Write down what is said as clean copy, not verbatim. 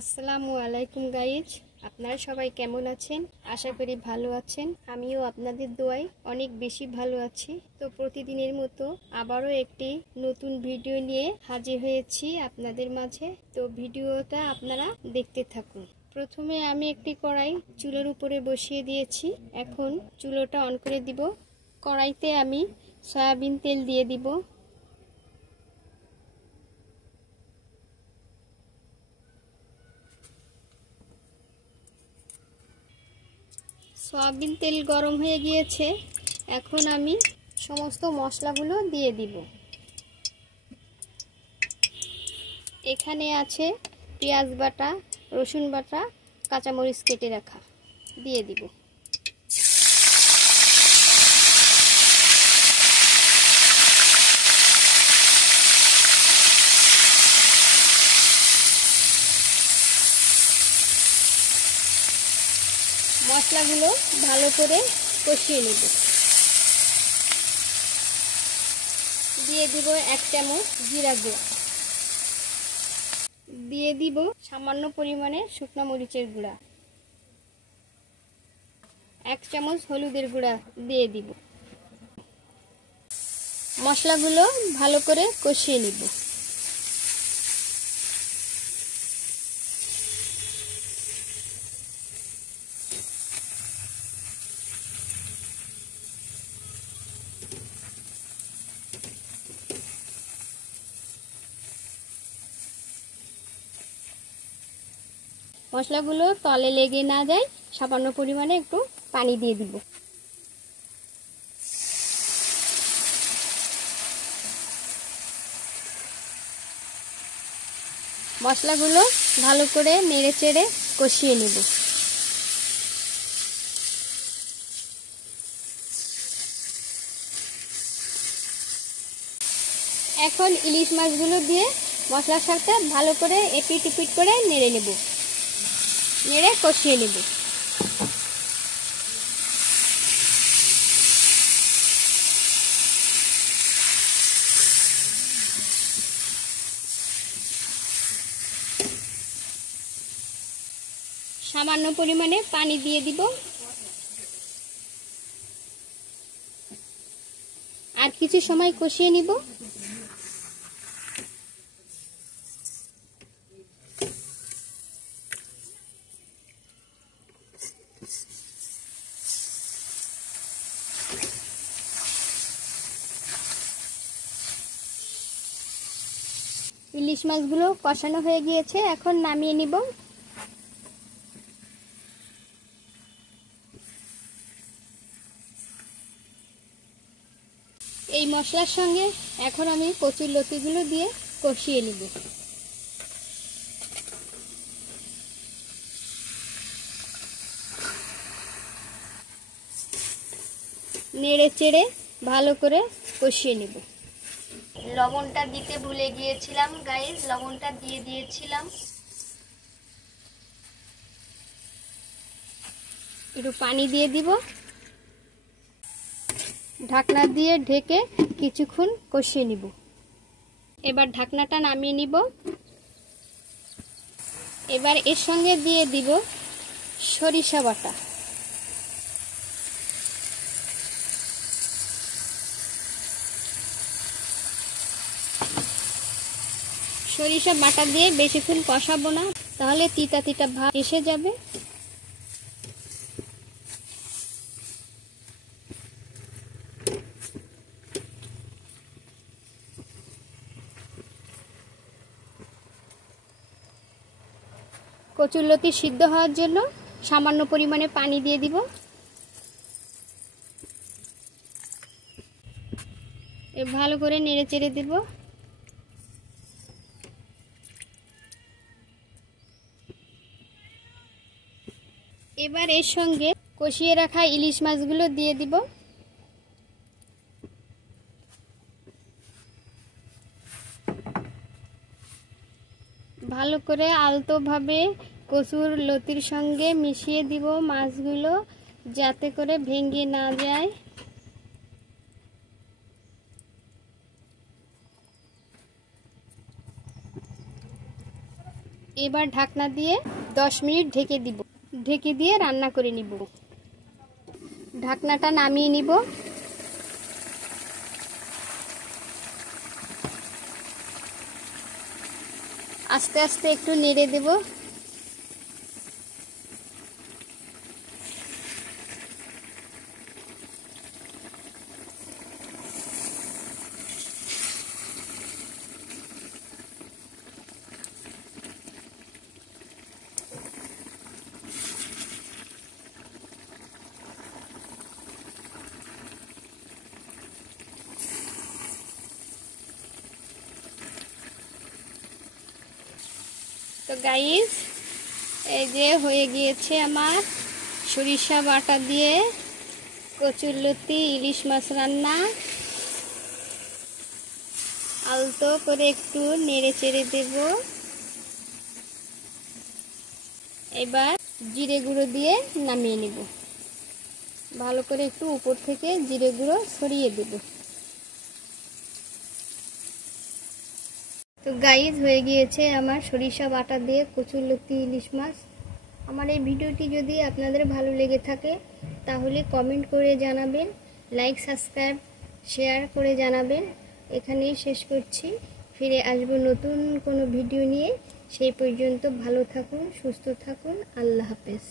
আসসালামু আলাইকুম গাইজ, আপনারা সবাই কেমন আছেন? আশা করি ভালো আছেন। আমিও আপনাদের দোয়ায় অনেক বেশি ভালো আছি। তো প্রতিদিনের মতো আবারও একটি নতুন ভিডিও নিয়ে হাজির হয়েছি আপনাদের মাঝে। তো ভিডিওটা আপনারা দেখতে থাকুন। প্রথমে আমি একটি কড়াই চুলোর উপরে বসিয়ে দিয়েছি। এখন চুলোটা অন করে দিব। কড়াইতে আমি সয়াবিন তেল দিয়ে দিব। সয়াবিন তেল গরম হয়ে গিয়েছে। এখন আমি সমস্ত মশলাগুলো দিয়ে দিব। এখানে আছে পেঁয়াজ বাটা, রসুন বাটা, কাঁচামরিচ কেটে রাখা, দিয়ে দিব। মশলাগুলো ভালো করে কষিয়ে নেব। দিয়ে দিব 1 চামচ জিরা গুঁড়া, দিয়ে দিব সামান্য পরিমাণে শুকনো মরিচের গুঁড়া, 1 চামচ হলুদের গুঁড়া দিয়ে দিব। মশলাগুলো ভালো করে কষিয়ে নিব। মশলাগুলো তলে লেগে না যায় সামান্য পরিমাণে একটু পানি দিয়ে দিব। মশলাগুলো ভালো করে নেড়ে চেড়ে কষিয়ে নিব। এখন ইলিশ মাছগুলো দিয়ে মশলার সাথে ভালো করে এপিট ওপিট করে নেড়ে নেব, নেড়ে কষিয়ে নেব। সামান্য পরিমাণে পানি দিয়ে দিব। আর কিছু সময় কষিয়ে নিব। ইলিশ মাছগুলো কষানো হয়ে গিয়েছে, এখন নামিয়ে নিব। এই মশলার সঙ্গে এখন আমি কচুর লতিগুলো দিয়ে কষিয়ে নিব। নেড়ে চেড়ে ভালো করে কষিয়ে নিব। লবণটা দিতে ভুলে গিয়েছিলাম গাইস, লবণটা দিয়ে দিয়েছিলাম। একটু পানি দিয়ে দিব। ঢাকনা দিয়ে ঢেকে কিছুক্ষণ কষিয়ে নিব। এবার ঢাকনাটা নামিয়ে নিব। এবার এর সঙ্গে দিয়ে দিব সরিষা বাটা, সরিষা বাটা দিয়ে বেশিক্ষণ কষাবো না, তাহলে তিতা তিতা ভাব এসে যাবে। কচুরলতি সিদ্ধ হওয়ার জন্য সামান্য পরিমাণে পানি দিয়ে দিব। ভালো করে নেড়ে চেড়ে দেব। এবার এর সঙ্গে কষিয়ে রাখা ইলিশ মাছগুলো দিয়ে দিব। ভালো করে আলতোভাবে কচুর লতির সঙ্গে মিশিয়ে দিব মাছগুলো, যাতে করে ভেঙে না যায়। এবার ঢাকনা দিয়ে 10 মিনিট ঢেকে দিব। ঢেকে দিয়ে রান্না করে নিব। ঢাকনাটা নামিয়ে নিব। আস্তে আস্তে একটু নেড়ে দেব। তো গাইস, এই যে হয়ে গিয়েছে আমার সরিষা বাটা দিয়ে কচুরলতি ইলিশ মাছ রান্না। আলতো করে একটু নেড়ে চেড়ে দেব। এবার জিরে গুঁড়ো দিয়ে নামিয়ে নেব। ভালো করে একটু উপর থেকে জিরে গুঁড়ো ছড়িয়ে দেব। তো গাইস, হয়ে গিয়েছে আমার সরিষা বাটা দিয়ে কচুরলতি ইলিশ মাছ। আমার এই ভিডিওটি যদি আপনাদের ভালো লেগে থাকে তাহলে কমেন্ট করে জানাবেন, লাইক সাবস্ক্রাইব শেয়ার করে জানাবেন। এখানেই শেষ করছি। ফিরে আসবো নতুন কোনো ভিডিও নিয়ে। সেই পর্যন্ত ভালো থাকুন, সুস্থ থাকুন। আল্লাহ হাফেজ।